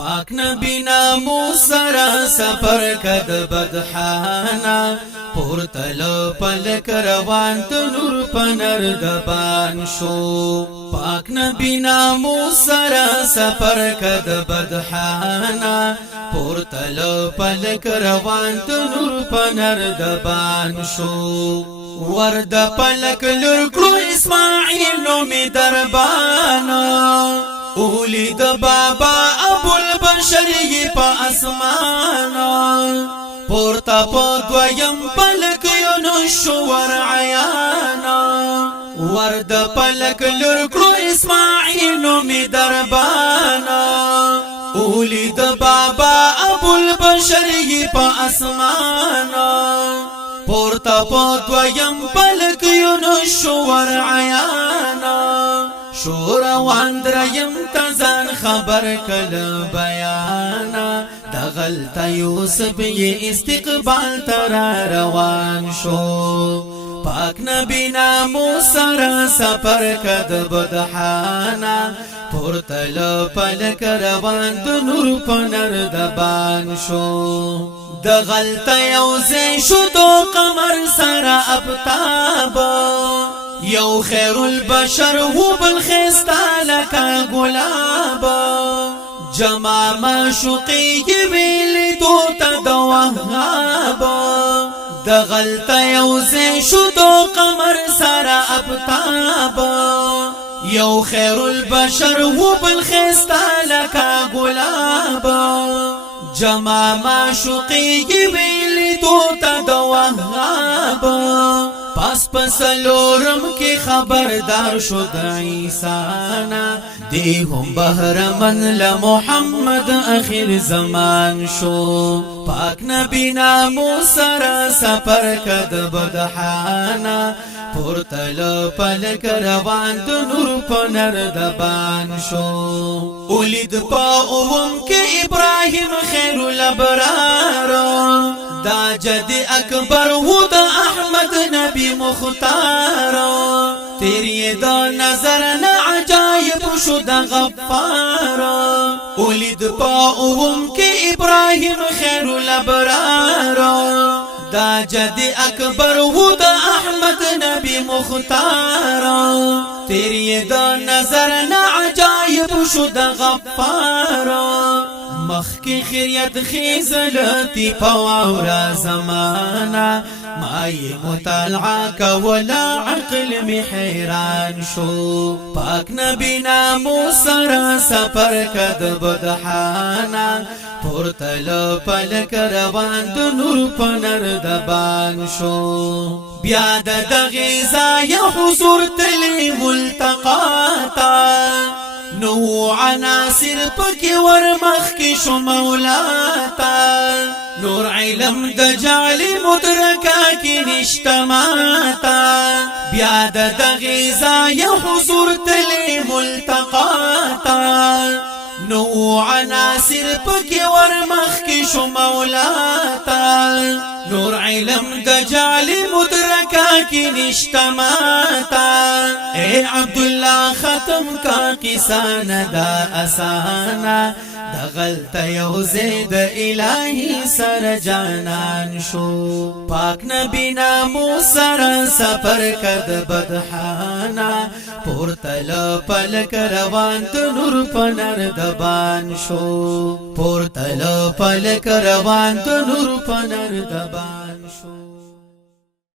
پاک نبی نامو سرا سفر کد بدحانا پورتل پلک روان تنور پنر دبان شو پاک نبی نامو سرا سفر کد بدحانا پورتل پلک روان تنور پنر دبان شو ورد پلک لرکلو اسماعیل نومی دربانا اولی د بابا ابو البشر په اسمانا پورتا په دویم پلک یونس ور عیانا ورد پلک لرکلو اسماعیل نومی دربانا اولی د بابا ابو البشر په اسمانا پورتا په دویم پلک یونس ور عیانا شور واندریم تزان خبر کل بیانا دا غلطا یوسف یہ استقبال ترا روان شو پاک نبی نامو سرا سفر کد بدحانا پورتل پلک روان د نور پنر دبان شو دا غلطا یوزی شو دو قمر سرا ابتابا یو خیر البشر هو بالخستا لکا گلابا جمع معشوقی ویلی دوتا دوهابا دا غلط یوزی شدو قمر سارا ابتابا یو خیر البشر هو بالخستا لکا گلابا جمع معشوقی ویلی دوتا دوهابا پس پسلورم کی خبردار شد عیسانا دی هم بهرمن لمحمد اخر زمان شو پاک نبی نامو سرا سفر کد بدحانا پورتل پلک روان د نور پنر دبان شو اولید پا اوم کے ابراہیم خیر الابرار دا جد اکبر ہو دا احمد نبی مختار تیری دا نظر نا عجائب شد غفار اولید پا اوم کے ابراہیم خیر الابرار دا جد اکبر ہو دا احمد نبی مختار تیری دا نظر نا عجائب شد غفار مخ کی خیریت خیزلتی پواورا زمانا مائی مطالعہ کا ولا عقل میں حیران شو پاک نبی نامو سرا سفر کد بدحانا پورتل پلک روان د نور پنر دبان شو بیاد د غذا یا حضور تلی ملتقاتا نو عناصر پکی ورمخ کی شو مولاتا نور علم د جعل مدرکا کی نشتماتا بیاد د غذا یا حضور تلی ملتقاتا نو عناصر پکی ورمخ کی شو مولاتا نور علم د جعل مدرکا کی نشتماتا اے عبداللہ ختم کا قصہ ندا اسانا دا غلط یوزی دا الہی سر جانان شو پاک نبی نامو سر سفر کد بدحانا پورتل پلک روان د نور پنر دبان شو پورتل پلک روان د نور پنر دبان شو